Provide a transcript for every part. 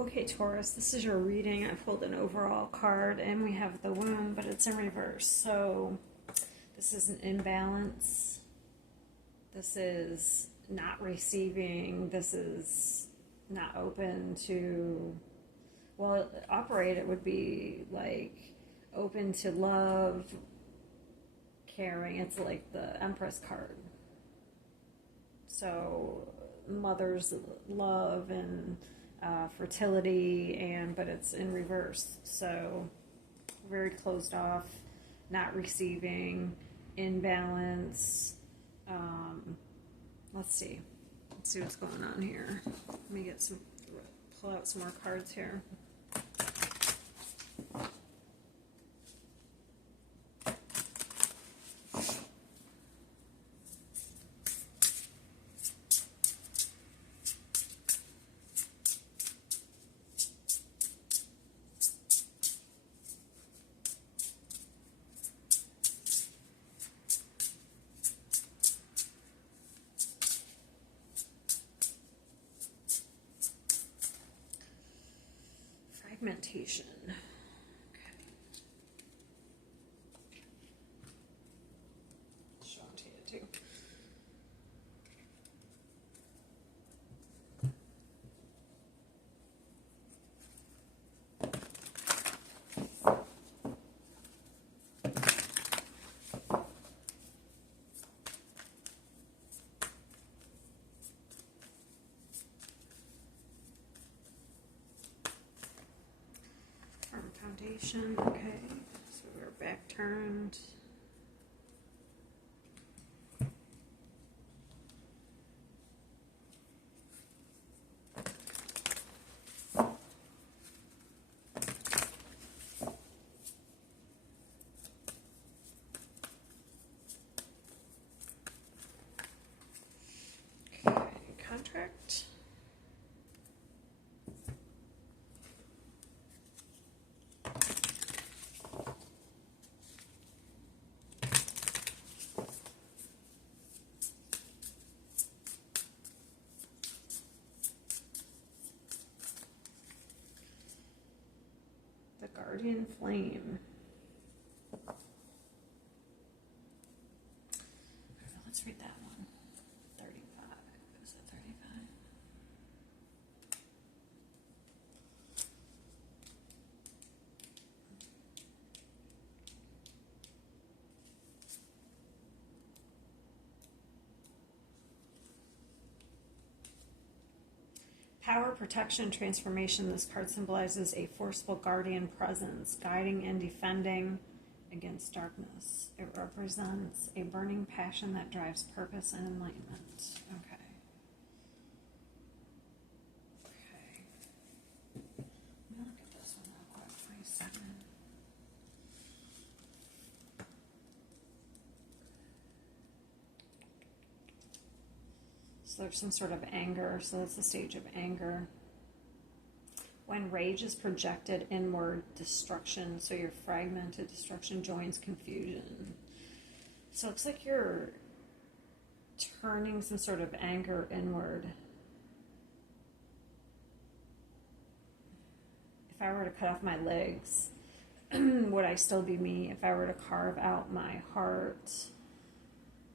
Okay, Taurus, this is your reading. I pulled an overall card and we have the womb, but it's in reverse. So this is an imbalance. This is not receiving. This is not open to, well, operate, it would be like open to love, caring. It's like the Empress card. So mother's love and fertility, and but it's in reverse. So very closed off, not receiving, imbalance. Let's see. Let's see what's going on here. Let me pull out some more cards here. Fragmentation. Okay. Show it to you too. Foundation, okay, so we're back turned. Okay, contract. The Guardian Flame. Let's read that one. 35. Is it 35? Power, protection, transformation. This card symbolizes a forceful guardian presence, guiding and defending against darkness. It represents a burning passion that drives purpose and enlightenment. Okay. Okay. Let me look at this one real quick. 27. So there's some sort of anger. So that's the stage of anger. When rage is projected inward, destruction. So you're fragmented, destruction joins confusion. So it looks like you're turning some sort of anger inward. If I were to cut off my legs, would I still be me? If I were to carve out my heart,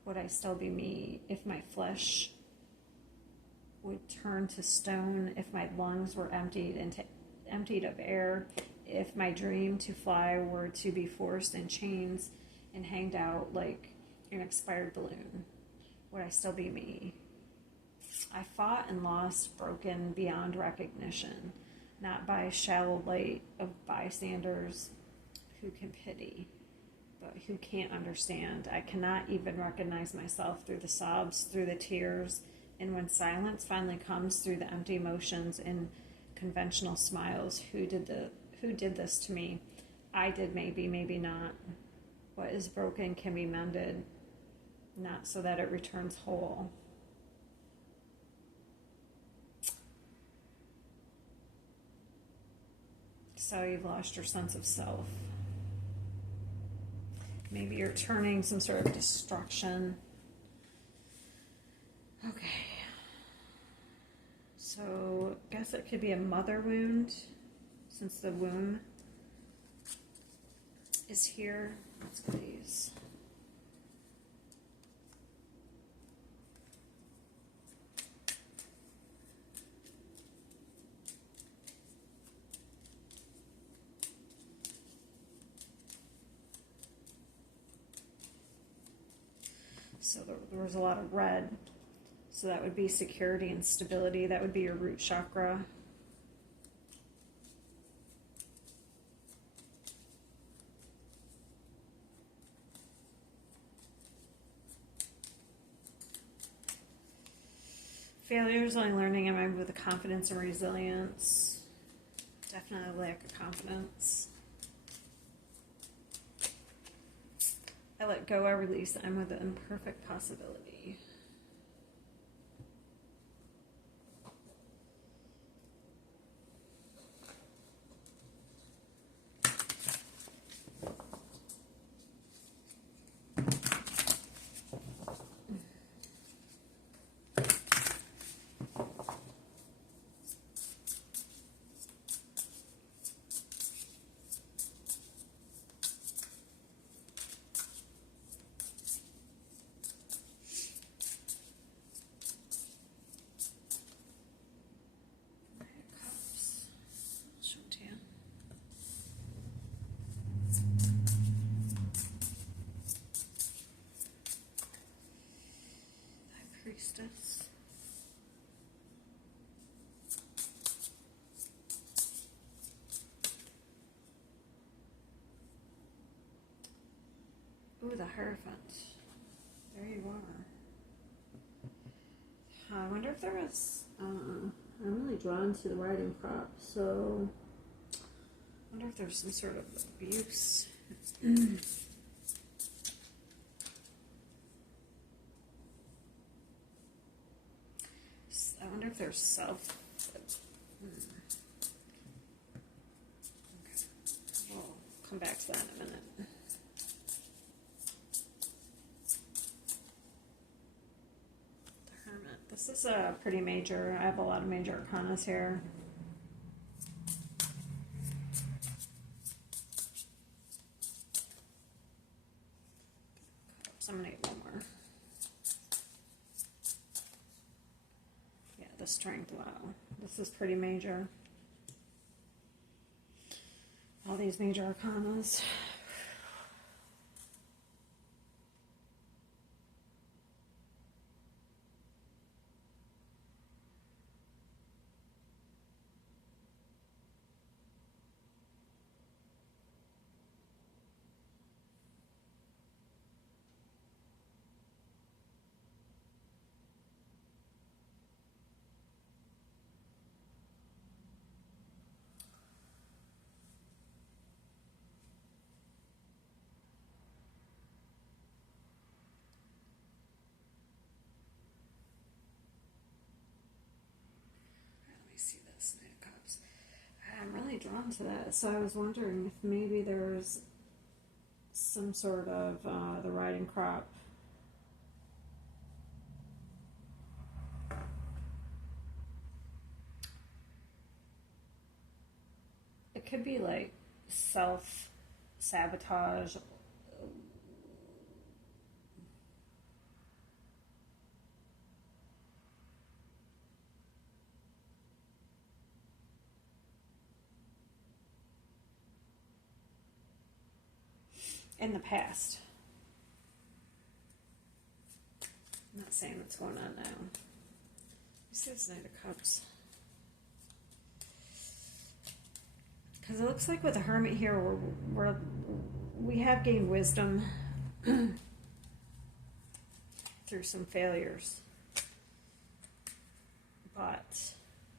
would I still be me? If my flesh would turn to stone, if my lungs were emptied of air, if my dream to fly were to be forced in chains and hanged out like an expired balloon, would I still be me? I fought and lost, broken beyond recognition, not by shallow light of bystanders who can pity, but who can't understand. I cannot even recognize myself through the sobs, through the tears, and when silence finally comes through the empty emotions and conventional smiles. Who did this to me? I did, maybe, maybe not. What is broken can be mended, not so that it returns whole. So you've lost your sense of self. Maybe you're turning some sort of destruction. Okay. So I guess it could be a mother wound since the womb is here. Let's go these. So there was a lot of red. So that would be security and stability. That would be your root chakra. Failures, only learning, am I with the confidence and resilience? Definitely lack of confidence. I let go, I release, I'm with the imperfect possibility. Priestess. Ooh, the Hierophant. There you are. I wonder if there was, I'm really drawn to the riding crop, so I wonder if there's some sort of abuse. I wonder if there's self. Okay. We'll come back to that in a minute. The Hermit. This is a pretty major. I have a lot of major arcanas here. So I'm gonna get one more. The Strength, wow. This is pretty major. All these major arcanas. See this Knight of Cups. I'm really drawn to that, so I was wondering if maybe there's some sort of the riding crop. It could be like self-sabotage. In the past. I'm not saying what's going on now. This is Knight of Cups. Because it looks like with the Hermit here, we have gained wisdom through some failures. But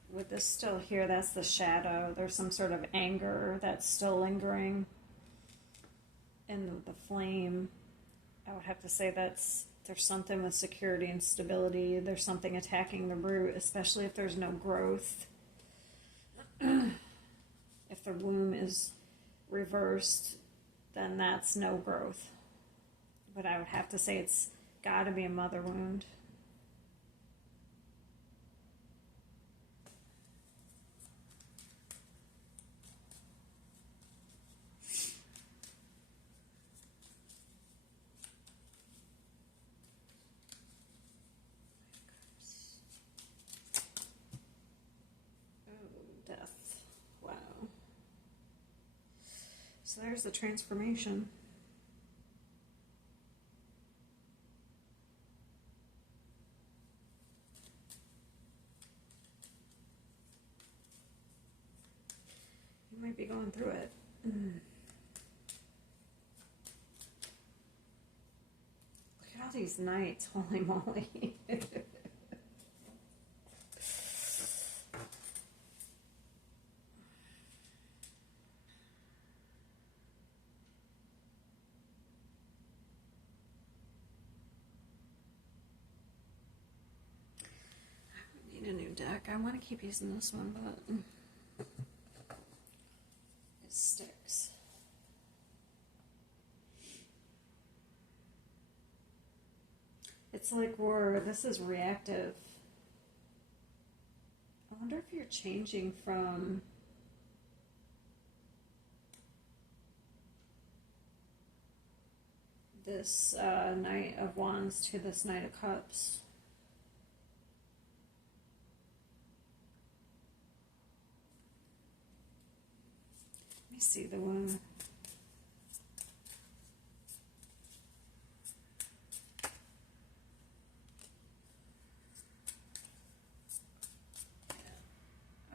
with this still here, that's the shadow. There's some sort of anger that's still lingering. And the flame, I would have to say there's something with security and stability. There's something attacking the root, especially if there's no growth. If the womb is reversed, then that's no growth. But I would have to say it's got to be a mother wound. Death. Wow. So there's the transformation. You might be going through it. Look at all these knights. Holy moly. I need a new deck. I want to keep using this one, but it sticks. It's like this is reactive. I wonder if you're changing from this Knight of Wands to this Knight of Cups. Let me see the one.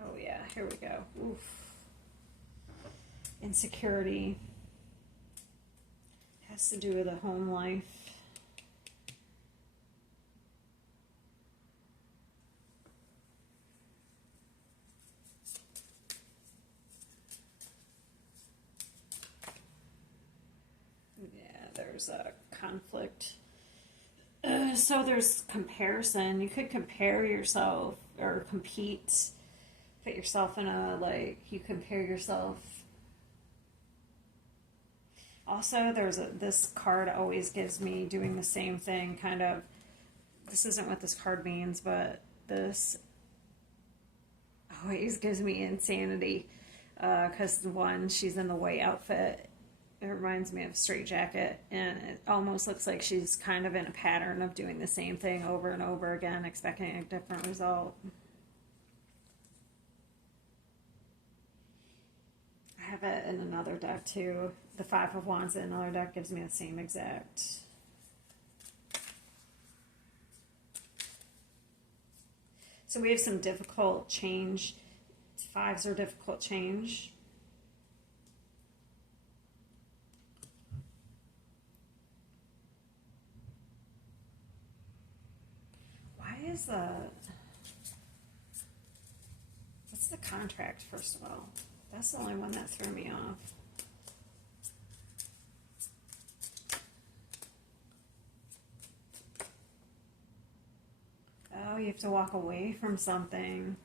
Oh yeah, here we go. Oof. Insecurity. Has to do with a home life. Yeah, there's a conflict. So there's comparison. You could compare yourself or compete. Put yourself in a, like, you compare yourself. Also, this card always gives me doing the same thing, kind of. This isn't what this card means, but this always gives me insanity. Because one, she's in the white outfit. It reminds me of a straitjacket, and it almost looks like she's kind of in a pattern of doing the same thing over and over again, expecting a different result. I have it in another deck too. The Five of Wands in another deck gives me the same exact. So we have some difficult change. Fives are difficult change. Why is what's the contract, first of all? That's the only one that threw me off. Oh, you have to walk away from something.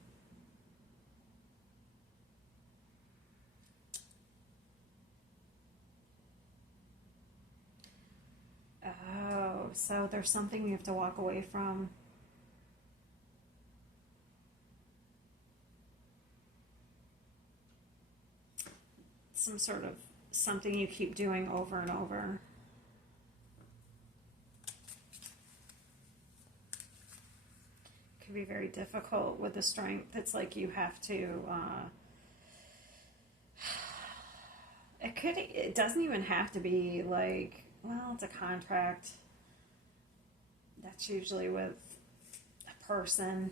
Oh, so there's something you have to walk away from. Some sort of something you keep doing over and over. Can be very difficult with the strength. It's like you have to it doesn't even have to be like, well, it's a contract. That's usually with a person.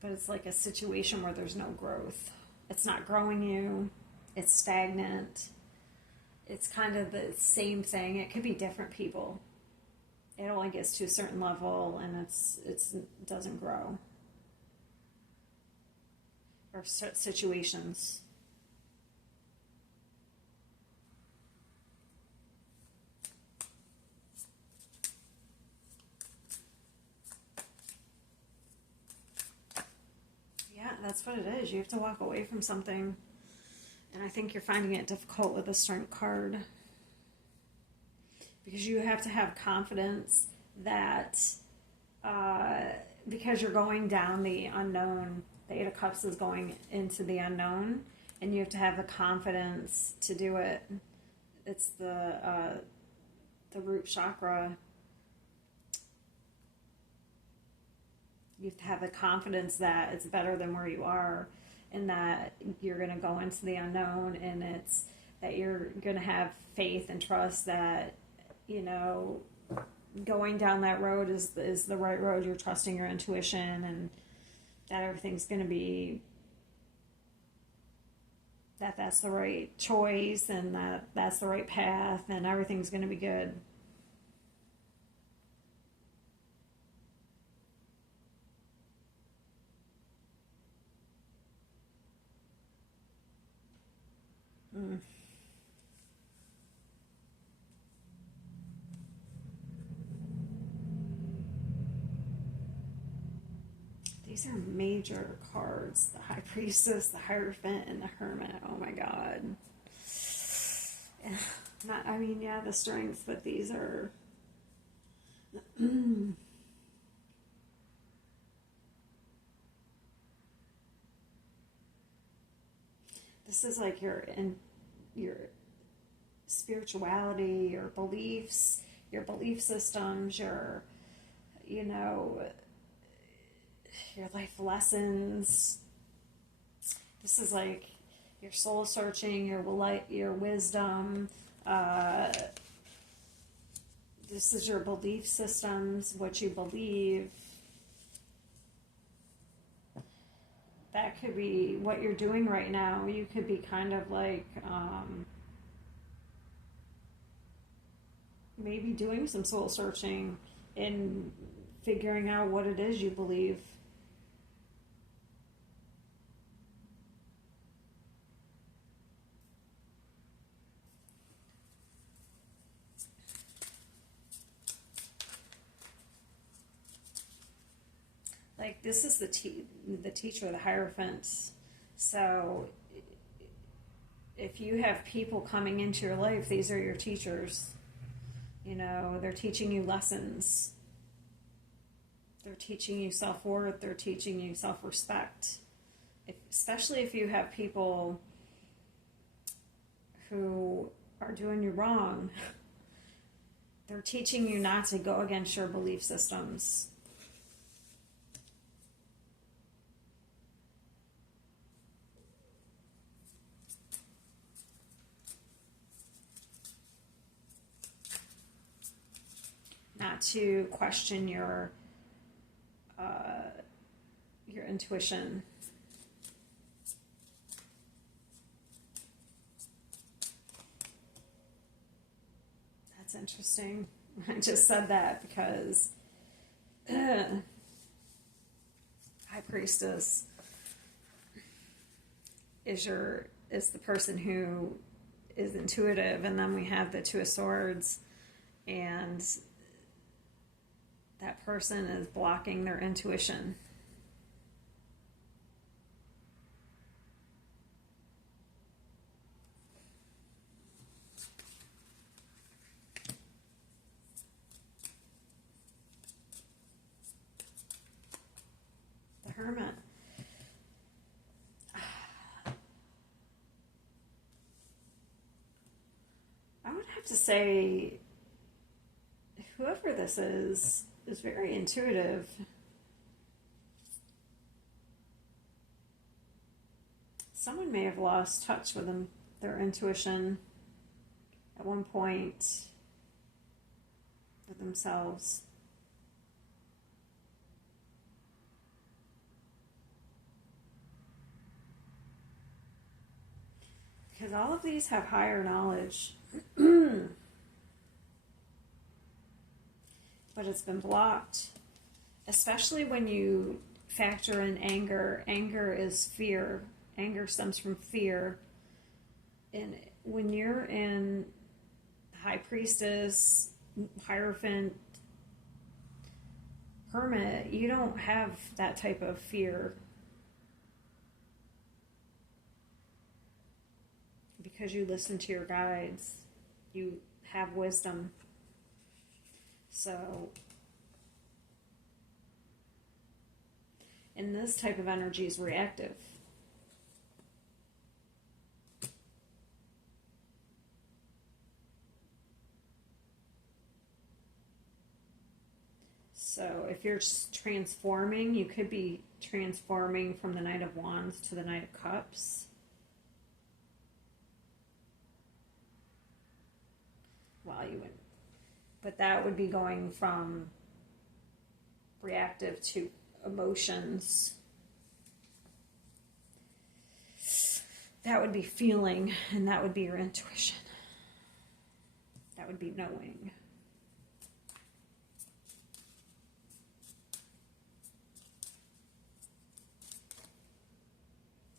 But it's like a situation where there's no growth. It's not growing you. It's stagnant. It's kind of the same thing. It could be different people. It only gets to a certain level and it doesn't grow. Or situations. Yeah, that's what it is. You have to walk away from something. And I think you're finding it difficult with the Strength card. Because you have to have confidence that because you're going down the unknown, the Eight of Cups is going into the unknown, and you have to have the confidence to do it. It's the root chakra. You have to have the confidence that it's better than where you are, and that you're going to go into the unknown, and it's that you're going to have faith and trust that, you know, going down that road is the right road. You're trusting your intuition, and that everything's going to be, that's the right choice, and that's the right path, and everything's going to be good. Mm. These are major cards. The High Priestess, the Hierophant, and the Hermit. Oh my god. Not, I mean, yeah, the Strength, but these are... This is like your spirituality, your beliefs, your belief systems, your, you know, your life lessons. This is like your soul searching, your wisdom. This is your belief systems, what you believe. That could be what you're doing right now. You could be kind of like maybe doing some soul searching and figuring out what it is you believe. Like, this is the teacher, the Hierophant. So if you have people coming into your life, these are your teachers. You know, they're teaching you lessons. They're teaching you self-worth. They're teaching you self-respect. Especially if you have people who are doing you wrong. They're teaching you not to go against your belief systems. Not to question your intuition. That's interesting. I just said that because High Priestess is the person who is intuitive, and then we have the Two of Swords, and that person is blocking their intuition. The Hermit. I would have to say, whoever this is very intuitive. Someone may have lost touch with their intuition at one point with themselves. Because all of these have higher knowledge. But it's been blocked. Especially when you factor in anger. Anger is fear. Anger stems from fear. And when you're in High Priestess, Hierophant, Hermit, you don't have that type of fear. Because you listen to your guides. You have wisdom. So, and this type of energy is reactive. So if you're transforming, you could be transforming from the Knight of Wands to the Knight of Cups. Well, you wouldn't. But that would be going from reactive to emotions. That would be feeling, and that would be your intuition. That would be knowing.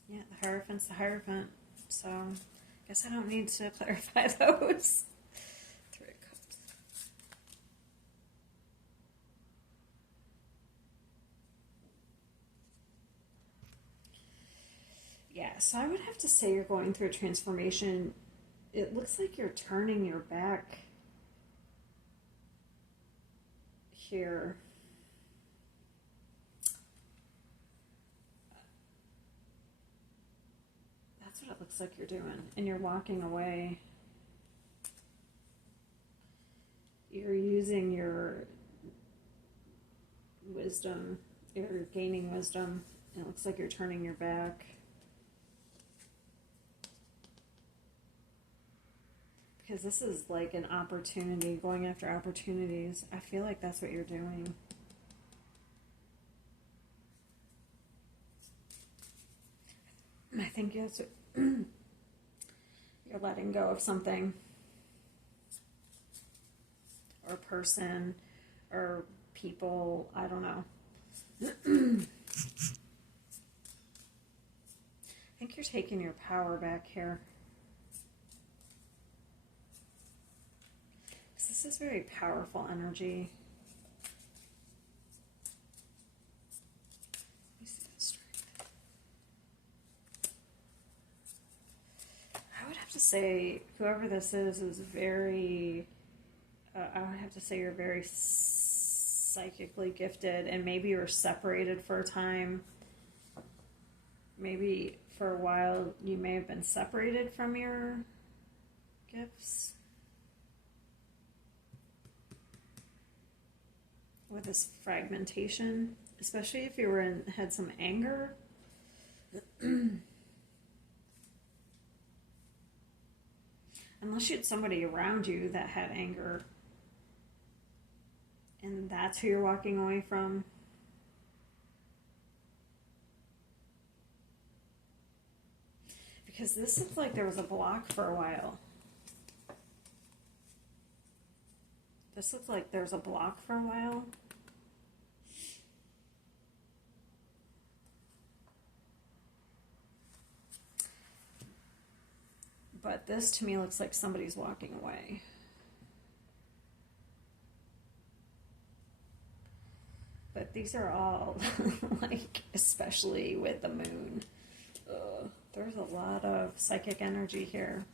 Yeah, the Hierophant's the Hierophant. So, I guess I don't need to clarify those. Three of Cups. Yeah, so I would have to say you're going through a transformation. It looks like you're turning your back here. That's what it looks like you're doing. And you're walking away. You're using your wisdom. You're gaining wisdom. It looks like you're turning your back. Because this is like an opportunity, going after opportunities. I feel like that's what you're doing. I think yes, you're letting go of something, or person, or people, I don't know. I think you're taking your power back here. This is very powerful energy. Let me see that strength. I would have to say, whoever this is very, I would have to say you're very psychically gifted, and maybe you're separated for a time. Maybe for a while you may have been separated from your gifts. With this fragmentation, especially if you were had some anger. Unless you had somebody around you that had anger, and that's who you're walking away from. Because this looked like there was a block for a while. This looks like there's a block for a while. But this to me looks like somebody's walking away. But these are all, like, especially with the moon. There's a lot of psychic energy here.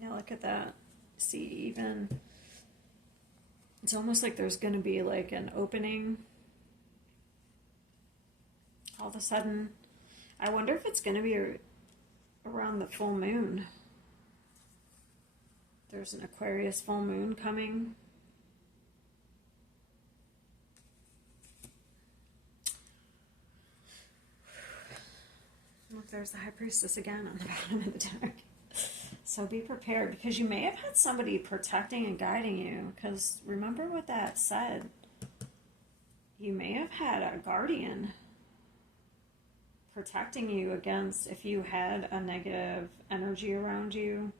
Yeah, look at that. See, even, it's almost like there's going to be like an opening all of a sudden. I wonder if it's going to be around the full moon. There's an Aquarius full moon coming. Look, there's the High Priestess again on the bottom of the deck. So be prepared, because you may have had somebody protecting and guiding you. Because remember what that said. You may have had a guardian protecting you against if you had a negative energy around you.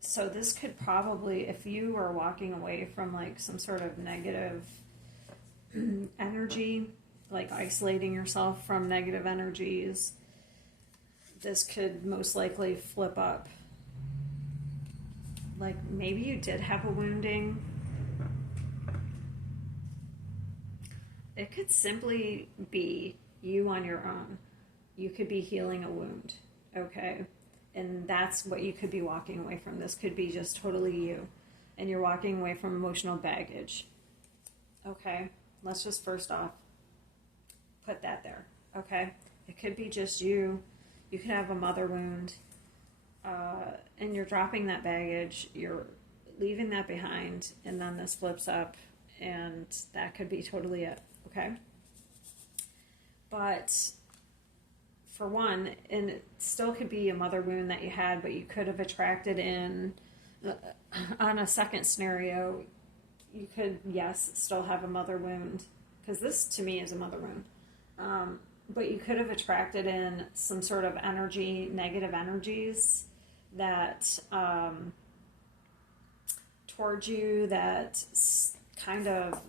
So this could probably, if you were walking away from like some sort of negative energy, like isolating yourself from negative energies, this could most likely flip up. Like maybe you did have a wounding. It could simply be you on your own. You could be healing a wound, okay? And that's what you could be walking away from. This could be just totally you. And you're walking away from emotional baggage. Okay, let's just first off put that there. Okay, it could be just you. You could have a mother wound, and you're dropping that baggage. You're leaving that behind, and then this flips up, and that could be totally it. Okay, but for one, and it still could be a mother wound that you had, but you could have attracted in. On a second scenario, you could, yes, still have a mother wound, because this to me is a mother wound. But you could have attracted in some sort of energy, negative energies that towards you, that kind of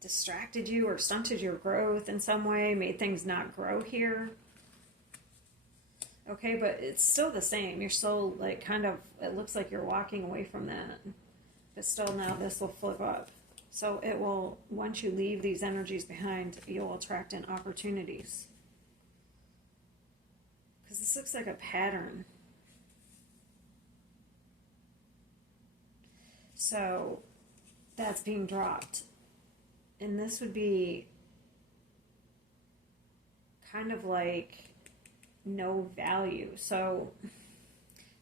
distracted you or stunted your growth in some way, made things not grow here. Okay, but it's still the same. You're still like kind of, it looks like you're walking away from that. But still now this will flip up. So it will, once you leave these energies behind, you'll attract in opportunities. Because this looks like a pattern. So that's being dropped. And this would be kind of like no value. So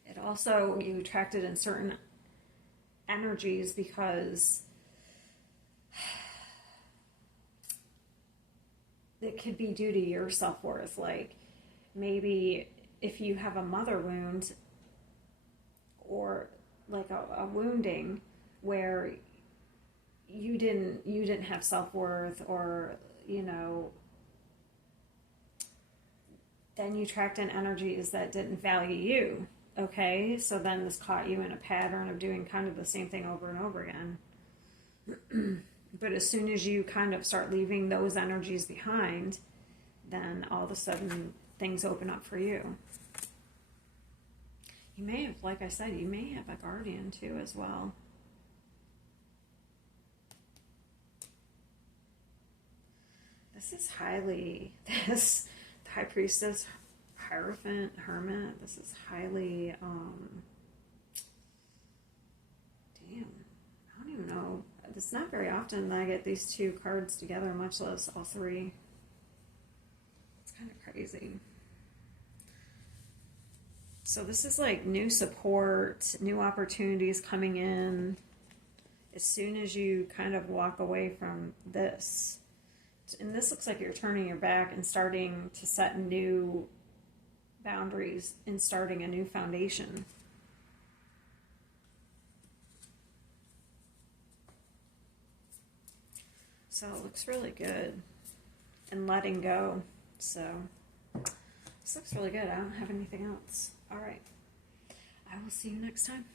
it also, you attracted in certain energies because it could be due to your self-worth. Like maybe if you have a mother wound or like a wounding where you didn't have self-worth, or then you attract in energies that didn't value you. Okay, so then this caught you in a pattern of doing kind of the same thing over and over again. But as soon as you kind of start leaving those energies behind, then all of a sudden things open up for you. You may have, like I said, you may have a guardian too as well. This is the High Priestess, Hierophant, Hermit. This is highly, damn, I don't even know. It's not very often that I get these two cards together, much less all three. It's kind of crazy. So this is like new support, new opportunities coming in as soon as you kind of walk away from this. And this looks like you're turning your back and starting to set new boundaries and starting a new foundation. So it looks really good. And letting go. So this looks really good. I don't have anything else. All right. I will see you next time.